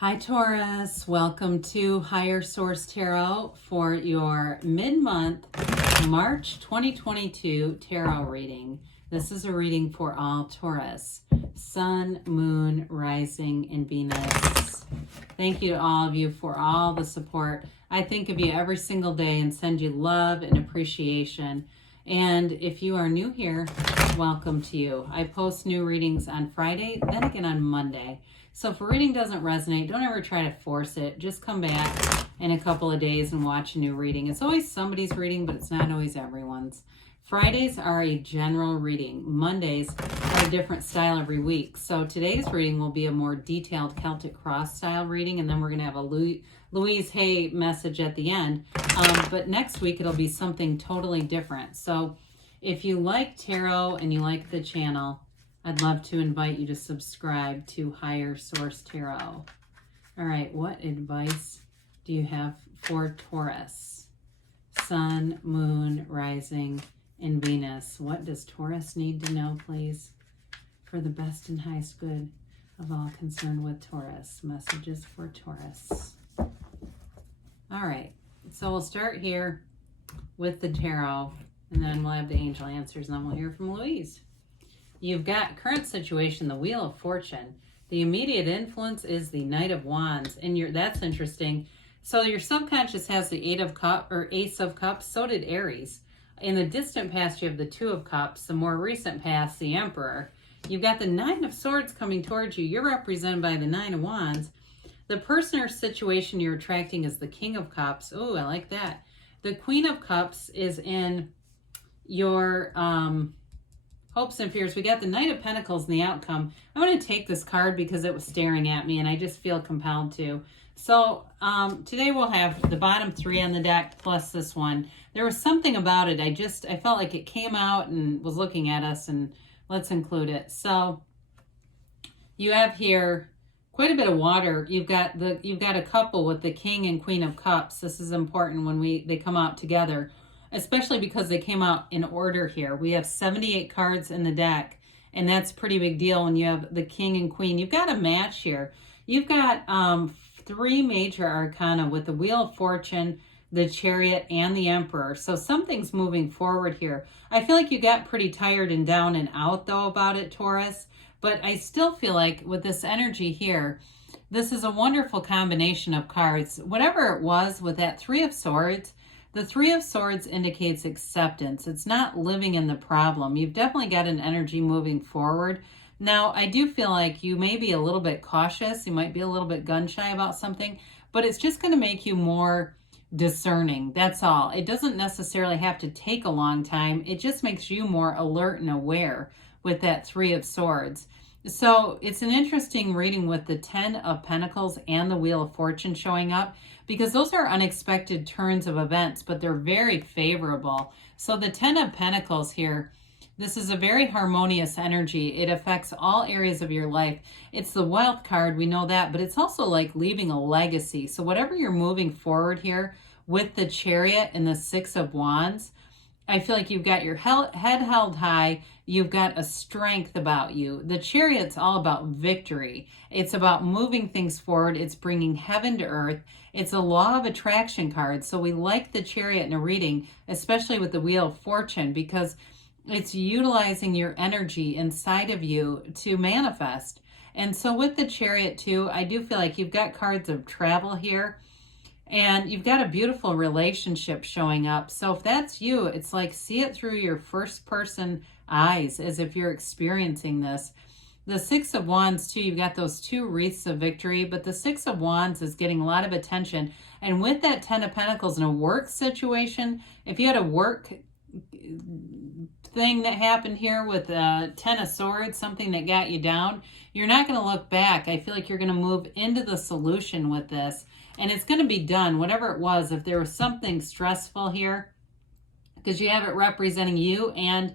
Hi Taurus, welcome to Higher Source Tarot for your mid-month March 2022 tarot reading. This is a reading for all Taurus, Sun, Moon, Rising, and Venus. Thank you to all of you for all the support. I think of you every single day and send you love and appreciation. And if you are new here, welcome to you. I post new readings on Friday, then again on Monday. So if a reading doesn't resonate, don't ever try to force it. Just come back in a couple of days and watch a new reading. It's always somebody's reading, but it's not always everyone's. Fridays are a general reading. Mondays are a different style every week. So today's reading will be a more detailed Celtic Cross style reading, and then we're going to have a Louise Hay message at the end. But next week it'll be something totally different. So if you like tarot and you like the channel, I'd love to invite you to subscribe to Higher Source Tarot. All right, what advice do you have for Taurus? Sun, Moon, Rising, and Venus. What does Taurus need to know, please? For the best and highest good of all concerned with Taurus. Messages for Taurus. All right, so we'll start here with the tarot, and then we'll have the angel answers, and then we'll hear from Louise. You've got current situation, the Wheel of Fortune. The immediate influence is the Knight of Wands, and that's interesting. So your subconscious has the Ace of Cups. So did Aries. In the distant past, you have the Two of Cups. The more recent past, the Emperor. You've got the Nine of Swords coming towards you. You're represented by the Nine of Wands. The person or situation you're attracting is the King of Cups. Oh, I like that. The Queen of Cups is in your hopes and fears. We got the Knight of Pentacles in the outcome. I'm going to take this card because it was staring at me and I just feel compelled to. So today we'll have the bottom three on the deck plus this one. There was something about it. I felt like it came out and was looking at us, and let's include it. So you have here quite a bit of water. You've got a couple with the King and Queen of Cups. This is important when they come out together, especially because they came out in order here. We have 78 cards in the deck, and that's a pretty big deal when you have the King and Queen. You've got a match here. You've got three major arcana with the Wheel of Fortune, the Chariot, and the Emperor. So something's moving forward here. I feel like you got pretty tired and down and out, though, about it, Taurus. But I still feel like with this energy here, this is a wonderful combination of cards. Whatever it was with that Three of Swords, the Three of Swords indicates acceptance. It's not living in the problem. You've definitely got an energy moving forward. Now, I do feel like you may be a little bit cautious. You might be a little bit gun-shy about something, but it's just going to make you more discerning. That's all. It doesn't necessarily have to take a long time. It just makes you more alert and aware with that Three of Swords. So it's an interesting reading with the 10 of Pentacles and the Wheel of Fortune showing up, because those are unexpected turns of events, but they're very favorable. So the 10 of Pentacles here, this is a very harmonious energy. It affects all areas of your life. It's the wealth card, we know that, but it's also like leaving a legacy. So whatever you're moving forward here with the Chariot and the Six of Wands, I feel like you've got your head held high. You've got a strength about you. The Chariot's all about victory. It's about moving things forward. It's bringing heaven to earth. It's a law of attraction card. So we like the Chariot in a reading, especially with the Wheel of Fortune, because it's utilizing your energy inside of you to manifest. And so with the Chariot too, I do feel like you've got cards of travel here. And you've got a beautiful relationship showing up. So if that's you, it's like see it through your first person eyes as if you're experiencing this. The Six of Wands too, you've got those two wreaths of victory, but the Six of Wands is getting a lot of attention. And with that 10 of Pentacles in a work situation, if you had a work thing that happened here with 10 of Swords, something that got you down, you're not going to look back. I feel like you're going to move into the solution with this. And it's going to be done, whatever it was. If there was something stressful here, because you have it representing you, and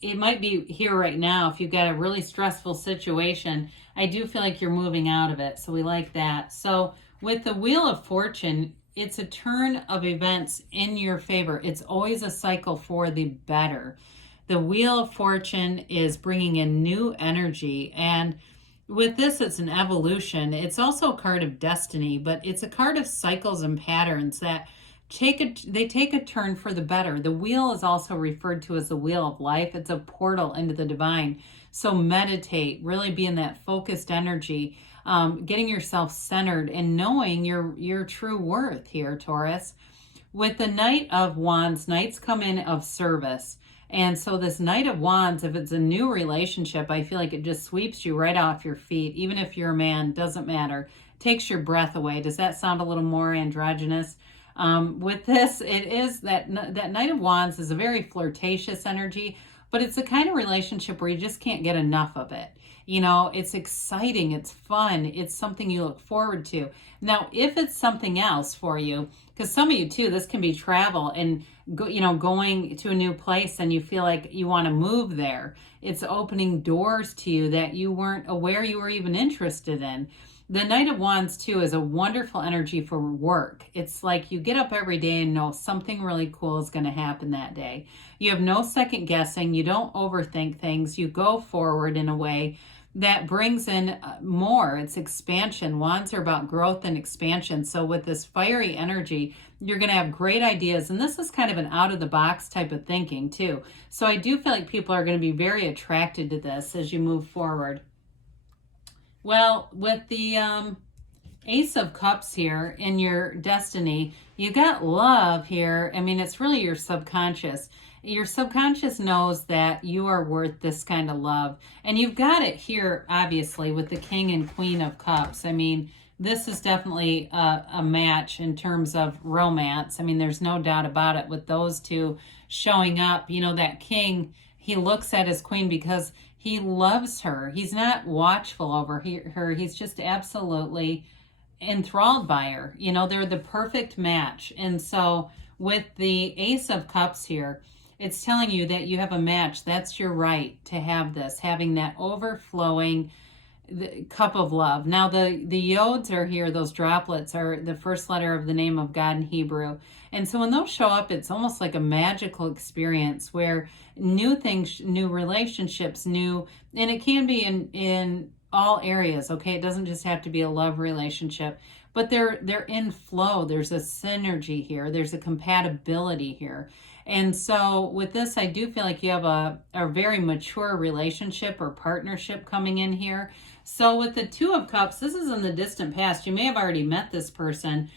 it might be here right now. If you've got a really stressful situation, I do feel like you're moving out of it. So we like that. So with the Wheel of Fortune, it's a turn of events in your favor. It's always a cycle for the better. The Wheel of Fortune is bringing in new energy, and with this, it's an evolution. It's also a card of destiny, but it's a card of cycles and patterns that they take a turn for the better. The wheel is also referred to as the wheel of life. It's a portal into the divine. So meditate, really be in that focused energy, getting yourself centered and knowing your true worth here, Taurus. With the Knight of Wands, Knights come in of service. And so this Knight of Wands, if it's a new relationship, I feel like it just sweeps you right off your feet. Even if you're a man, doesn't matter. Takes your breath away. Does that sound a little more androgynous? With this, it is that Knight of Wands is a very flirtatious energy, but it's the kind of relationship where you just can't get enough of it. You know, it's exciting, it's fun, it's something you look forward to. Now, if it's something else for you, because some of you too, this can be travel and going to a new place and you feel like you want to move there. It's opening doors to you that you weren't aware you were even interested in. The Knight of Wands too is a wonderful energy for work. It's like you get up every day and know something really cool is going to happen that day. You have no second guessing. You don't overthink things. You go forward in a way that brings in more. It's expansion. Wands are about growth and expansion. So with this fiery energy, you're going to have great ideas. And this is kind of an out of the box type of thinking too. So I do feel like people are going to be very attracted to this as you move forward. Well, with the Ace of Cups here in your destiny, you got love here. I mean, it's really your subconscious. Your subconscious knows that you are worth this kind of love. And you've got it here, obviously, with the King and Queen of Cups. I mean, this is definitely a match in terms of romance. I mean, there's no doubt about it with those two showing up. You know, that King, he looks at his Queen because he loves her. He's not watchful over her. He's just absolutely enthralled by her. You know, they're the perfect match. And so with the Ace of Cups here, it's telling you that you have a match. That's your right to have this, having that overflowing cup of love. Now, the yods are here. Those droplets are the first letter of the name of God in Hebrew. And so when those show up, it's almost like a magical experience where new things, new relationships, and it can be in all areas, okay? It doesn't just have to be a love relationship, but they're in flow. There's a synergy here. There's a compatibility here. And so with this, I do feel like you have a very mature relationship or partnership coming in here. So with the Two of Cups, this is in the distant past. You may have already met this person.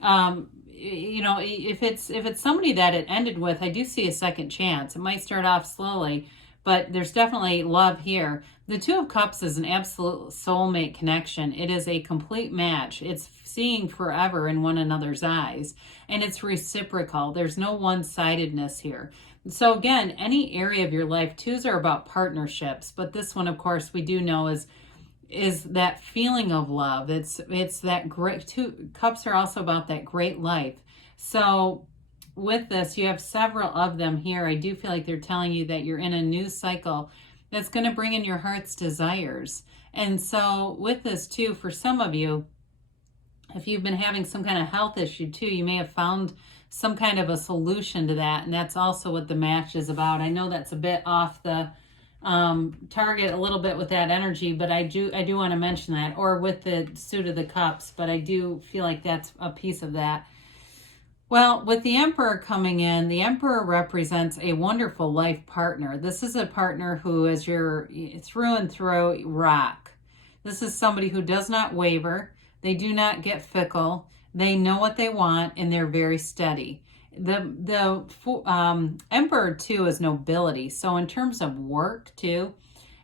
You know, if it's somebody that it ended with, I do see a second chance. It might start off slowly, but there's definitely love here. The Two of Cups is an absolute soulmate connection. It is a complete match. It's seeing forever in one another's eyes, and it's reciprocal. There's no one-sidedness here. So again, any area of your life, twos are about partnerships, but this one, of course, we do know is that feeling of love. It's that great. Two cups are also about that great life. So with this, you have several of them here. I do feel like they're telling you that you're in a new cycle that's going to bring in your heart's desires. And so with this too, for some of you, if you've been having some kind of health issue too, you may have found some kind of a solution to that. And that's also what the match is about. I know that's a bit off the target a little bit with that energy, but I do want to mention that, or with the Suit of the Cups, but I do feel like that's a piece of that. Well, with the Emperor coming in, the Emperor represents a wonderful life partner. This is a partner who is your through and through rock. This is somebody who does not waver. They do not get fickle. They know what they want, and they're very steady. The Emperor, too, is nobility. So in terms of work, too,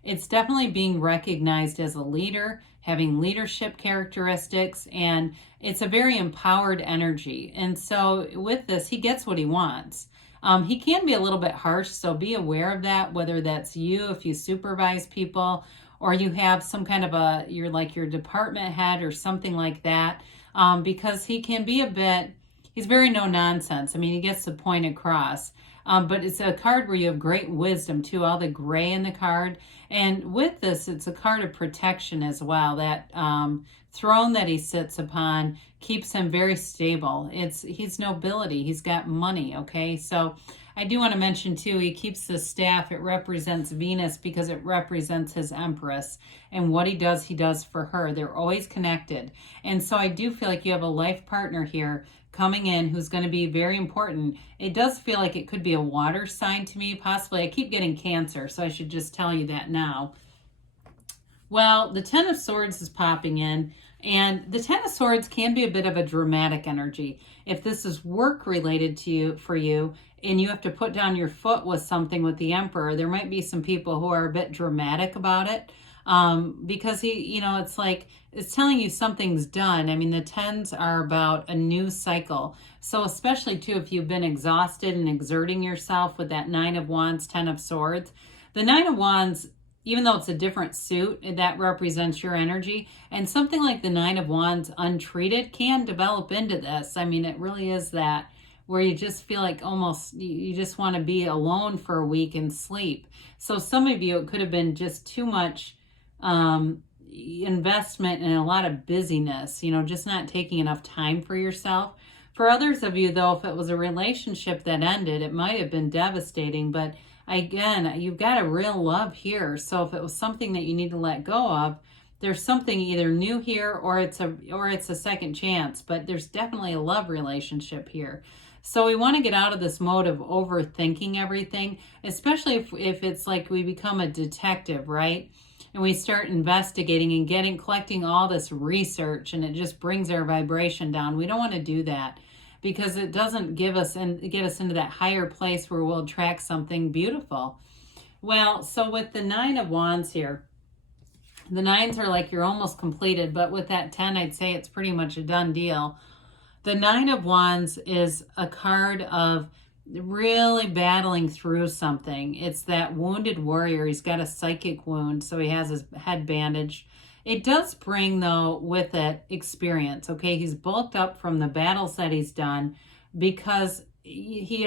it's definitely being recognized as a leader, having leadership characteristics, and it's a very empowered energy. And so with this, he gets what he wants. He can be a little bit harsh, so be aware of that, whether that's you, if you supervise people, or you have some kind of you're like your department head or something like that, because he can be he's very no nonsense. I mean, he gets the point across. But it's a card where you have great wisdom too, all the gray in the card. And with this, it's a card of protection as well. That throne that he sits upon keeps him very stable. He's nobility. He's got money, okay? So I do want to mention too, he keeps the staff. It represents Venus because it represents his empress. And what he does for her. They're always connected. And so I do feel like you have a life partner here coming in who's going to be very important. It does feel like it could be a water sign to me, possibly. I keep getting Cancer, so I should just tell you that now. Well, the Ten of Swords is popping in, and the Ten of Swords can be a bit of a dramatic energy. If this is work related to you, for you, and you have to put down your foot with something with the Emperor, there might be some people who are a bit dramatic about it. Because it's like, it's telling you something's done. I mean, the tens are about a new cycle. So especially too, if you've been exhausted and exerting yourself with that Nine of Wands, Ten of Swords, the Nine of Wands, even though it's a different suit, that represents your energy. And something like the Nine of Wands untreated can develop into this. I mean, it really is that, where you just feel like almost you just want to be alone for a week and sleep. So some of you, it could have been just too much investment and a lot of busyness, just not taking enough time for yourself. For others of you, though, if it was a relationship that ended, it might have been devastating. But again, you've got a real love here. So if it was something that you need to let go of, there's something either new here or it's a second chance. But there's definitely a love relationship here. So we want to get out of this mode of overthinking everything, especially if it's like we become a detective, right? And we start investigating and collecting all this research, and it just brings our vibration down. We don't want to do that because it doesn't get us into that higher place where we'll attract something beautiful. Well, so with the Nine of Wands here, the nines are like you're almost completed, but with that 10, I'd say it's pretty much a done deal. The Nine of Wands is a card of really battling through something. It's that wounded warrior. He's got a psychic wound, so he has his head bandaged. It does bring, though, with it experience, okay? He's bulked up from the battles that he's done because he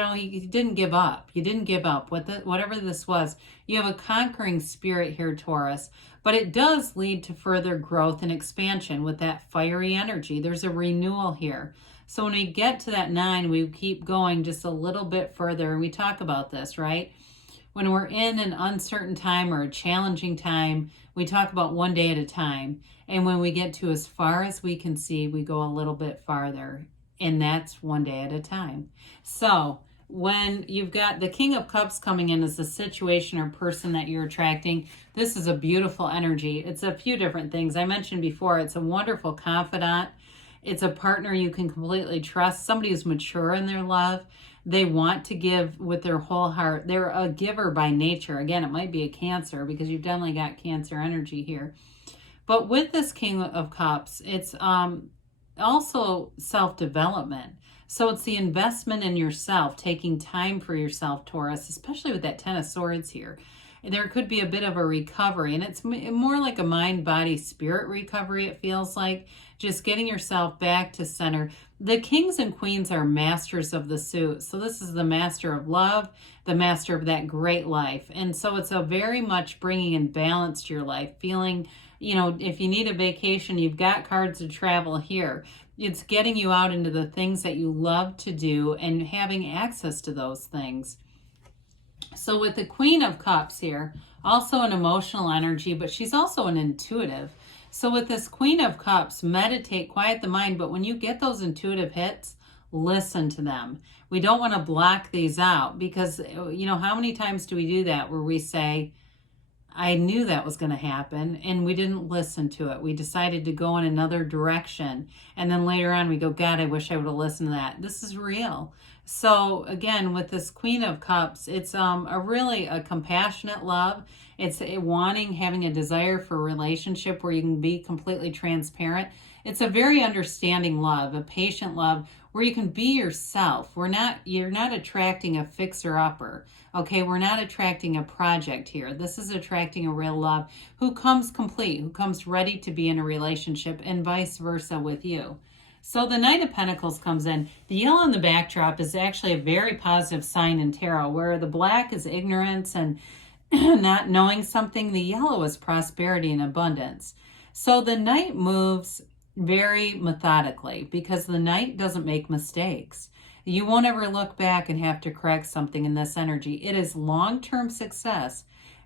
didn't give up. You didn't give up. Whatever this was, you have a conquering spirit here, Taurus, but it does lead to further growth and expansion with that fiery energy. There's a renewal here. So when we get to that 9, we keep going just a little bit further. And we talk about this, right? When we're in an uncertain time or a challenging time, we talk about one day at a time. And when we get to as far as we can see, we go a little bit farther. And that's one day at a time. So when you've got the King of Cups coming in as the situation or person that you're attracting, this is a beautiful energy. It's a few different things. I mentioned before, it's a wonderful confidant. It's a partner you can completely trust, somebody who's mature in their love. They want to give with their whole heart. They're a giver by nature. Again, it might be a Cancer because you've definitely got Cancer energy here. But with this King of Cups, it's also self-development. So it's the investment in yourself, taking time for yourself, Taurus, especially with that Ten of Swords here. There could be a bit of a recovery, and it's more like a mind, body, spirit recovery, it feels like. Just getting yourself back to center. The kings and queens are masters of the suit. So this is the master of love, the master of that great life. And so it's a very much bringing in balance to your life, feeling, if you need a vacation, you've got cards to travel here. It's getting you out into the things that you love to do and having access to those things. So with the Queen of Cups here, also an emotional energy, but she's also an intuitive. So with this Queen of Cups, meditate, quiet the mind, but when you get those intuitive hits, listen to them. We don't want to block these out because, how many times do we do that where we say, I knew that was going to happen, and we didn't listen to it. We decided to go in another direction. And then later on we go, God, I wish I would have listened to that. This is real. So again, with this Queen of Cups, it's a compassionate love. It's having a desire for a relationship where you can be completely transparent. It's a very understanding love, a patient love where you can be yourself. You're not attracting a fixer-upper. Okay, we're not attracting a project here. This is attracting a real love who comes complete, who comes ready to be in a relationship, and vice versa with you. So the Knight of Pentacles comes in. The yellow in the backdrop is actually a very positive sign in tarot, where the black is ignorance and not knowing something. The yellow is prosperity and abundance. So the Knight moves very methodically because the Knight doesn't make mistakes. You won't ever look back and have to correct something in this energy. It is long-term success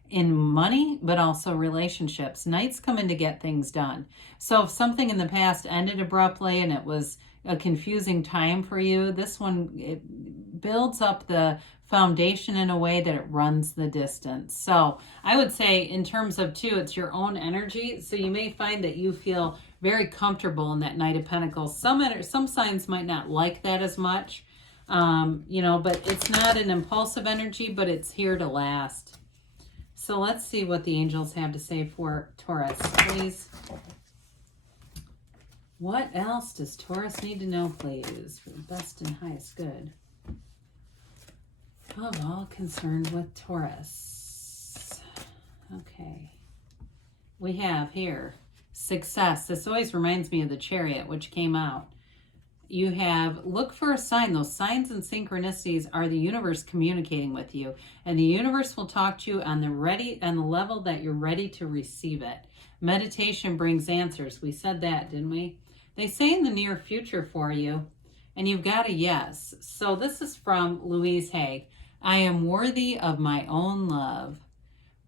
in money, but also relationships. Knights come in to get things done. So if something in the past ended abruptly and it was a confusing time for you, this one, it builds up the foundation in a way that it runs the distance. So I would say in terms of too, it's your own energy. So you may find that you feel very comfortable in that Knight of Pentacles. Some signs might not like that as much, but it's not an impulsive energy, but it's here to last. So let's see what the angels have to say for Taurus, please. What else does Taurus need to know, please, for the best and highest good of all concerned with Taurus? Okay. We have here success. This always reminds me of the Chariot, which came out. You have, look for a sign. Those signs and synchronicities are the universe communicating with you. And the universe will talk to you on the level that you're ready to receive it. Meditation brings answers. We said that, didn't we? They say in the near future for you, and you've got a yes. So this is from Louise Hay. I am worthy of my own love.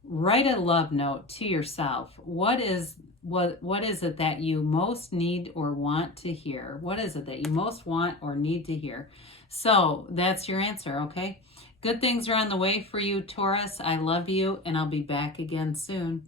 Write a love note to yourself. What is it that you most need or want to hear? What is it that you most want or need to hear? So that's your answer, okay? Good things are on the way for you, Taurus. I love you, and I'll be back again soon.